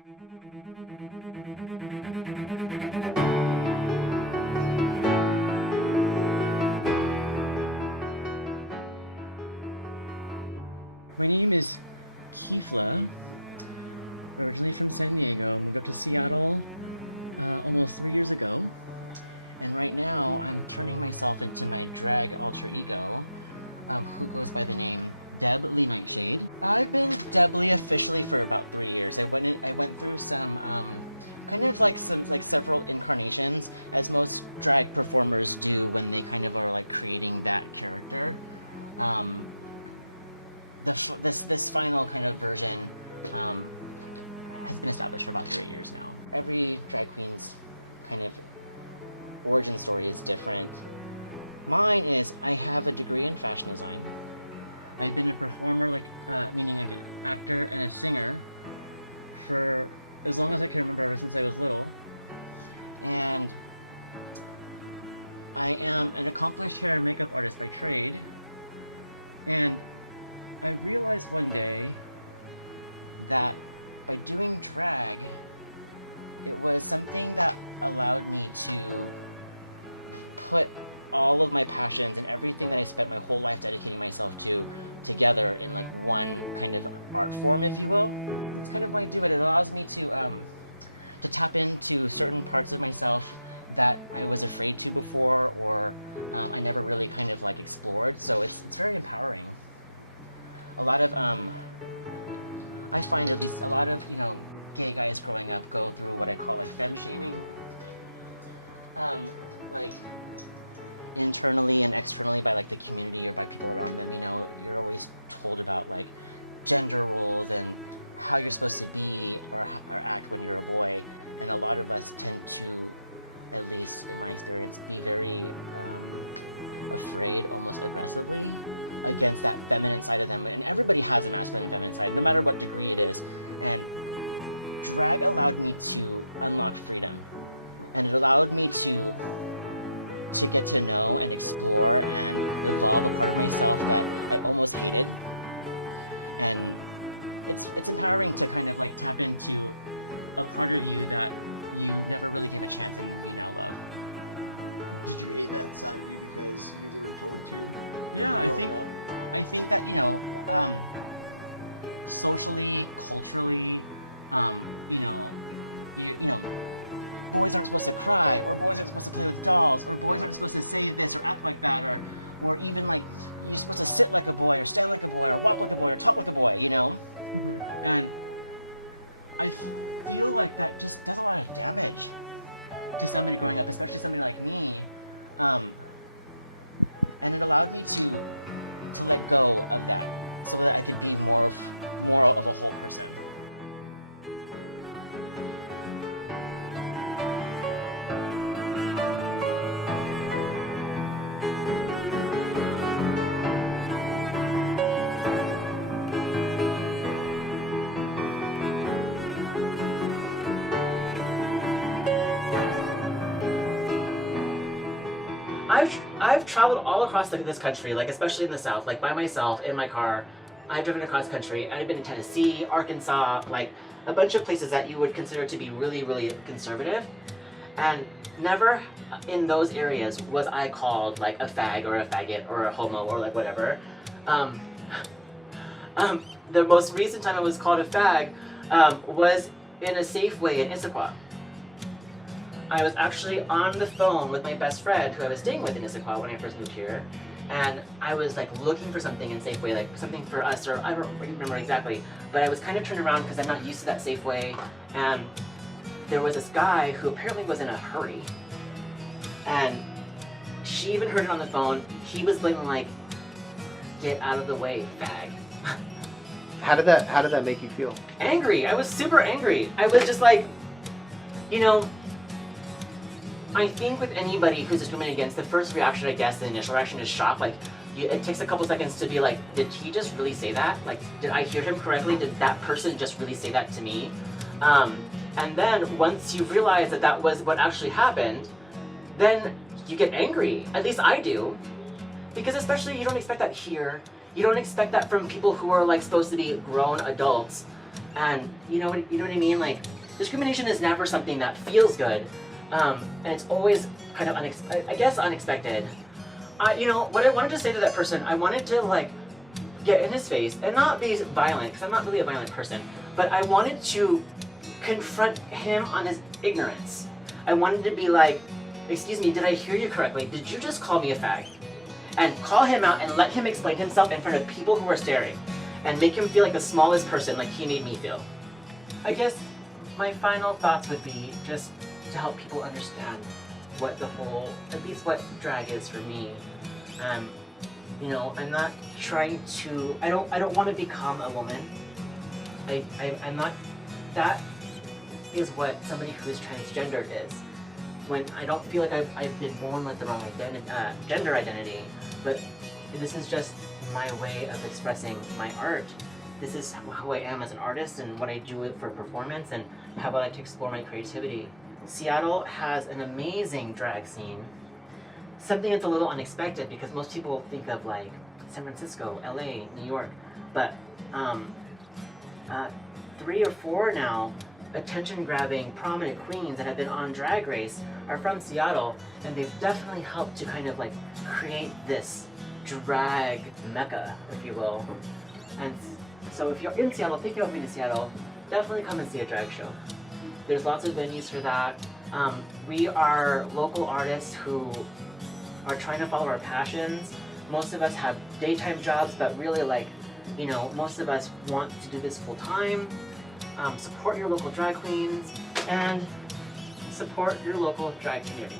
My name is Kifla, originally from San Diego, moved up to Seattle almost 3 years ago. And right now I'm turning myself into my drag alter ego, who goes by the name Deb Leigh Nightshade. I've been Deb Leigh officially for about 3 years. I went through some kind of like several incarnations, as most drag performers do when they kind of are like creating that character. This final kind of version has been established for about 3 years now. Every drag queen's kind of origin story is different. Mine is, I have a degree in fashion design. I've been a performer, meaning like an actor and a singer, for as long as I can remember, ever since I was little. And I am an accomplished hair and makeup artist by trade. And I realized one day that by doing drag, it was something that allowed me to put all of my passions and everything that I spent my whole life dedicating myself to together in like one kind of art form, if you will. It's kind of why I do it. It allows me to tap into certain parts of myself that I was afraid to before, or I never really kind of like explored. So it's very empowering. A lot of I find at least a lot of gay guys growing up go through what I call like femme shaming, like internally and externally by like the community or by people around them. You're always told about like gender roles and how you're supposed to be or act when you're a boy, and a lot of us tend to, at least in my experience, be very afraid, almost aggressively, against that feminine side of them. And everybody has a masculine and feminine side, no matter what degree it is. And drag allowed me to unlock freedom, and it allowed me to get to know and explore and evolve a part of myself that I almost hated. And it's empowering to kind of like tap into a part of you that you never really gave a chance and you now love. Did you hate that side of you because you were told to? Yeah, I think that socially, culturally, boys aren't supposed to cry, or boys aren't supposed to play with dolls, or boys aren't supposed to say this or act like that, or even like you're supposed to sit like a boy, or stand like a boy, or walk like a boy, or talk like a boy, Mm-hmm. And I feel like that just does a lot of damage to somebody growing up, especially somebody like me. And it allowed me to let go of that, so that I could be more of a whole person. I've traveled all across this country, like especially in the South, like by myself in my car. I've driven across the country, and I've been in Tennessee, Arkansas, like a bunch of places that you would consider to be really, really conservative. And never in those areas was I called like a fag or a faggot or a homo or like whatever. The most recent time I was called a fag was in a Safeway in Issaquah. I was actually on the phone with my best friend who I was staying with in Issaquah when I first moved here, and I was like looking for something in Safeway, like something for us, or I don't remember exactly, but I was kind of turned around because I'm not used to that Safeway, and there was this guy who apparently was in a hurry, and she even heard it on the phone. He was like, "Get out of the way, fag." How did that make you feel? Angry. I was super angry. I was just like, I think with anybody who's discriminated against, the first reaction, I guess, the initial reaction is shock. Like, it takes a couple seconds to be like, did he just really say that? Like, did I hear him correctly? Did that person just really say that to me? And then once you realize that that was what actually happened, then you get angry. At least I do. Because especially you don't expect that here. You don't expect that from people who are like supposed to be grown adults. And you know what I mean? Like, discrimination is never something that feels good, and it's always kind of unexpected. You know, what I wanted to say to that person, I wanted to like get in his face and not be violent, because I'm not really a violent person, but I wanted to confront him on his ignorance. I wanted to be like, excuse me, did I hear you correctly? Did you just call me a fag? And call him out and let him explain himself in front of people who are staring, and make him feel like the smallest person, like he made me feel. I guess my final thoughts would be just to help people understand what the whole, at least what drag is for me. You know, I'm not trying to, I don't want to become a woman. I'm not, that is what somebody who is transgendered is. When I don't feel like I've been born with the wrong gender identity, but this is just my way of expressing my art. This is who I am as an artist and what I do for performance and how I like to explore my creativity. Seattle has an amazing drag scene. Something that's a little unexpected because most people think of like San Francisco, LA, New York, but 3 or 4 now attention-grabbing prominent queens that have been on Drag Race are from Seattle, and they've definitely helped to kind of like create this drag mecca, if you will. And so if you're in Seattle, thinking about moving to Seattle, definitely come and see a drag show. There's lots of venues for that. We are local artists who are trying to follow our passions. Most of us have daytime jobs, but really like, you know, most of us want to do this full time. Support your local drag queens and support your local drag community.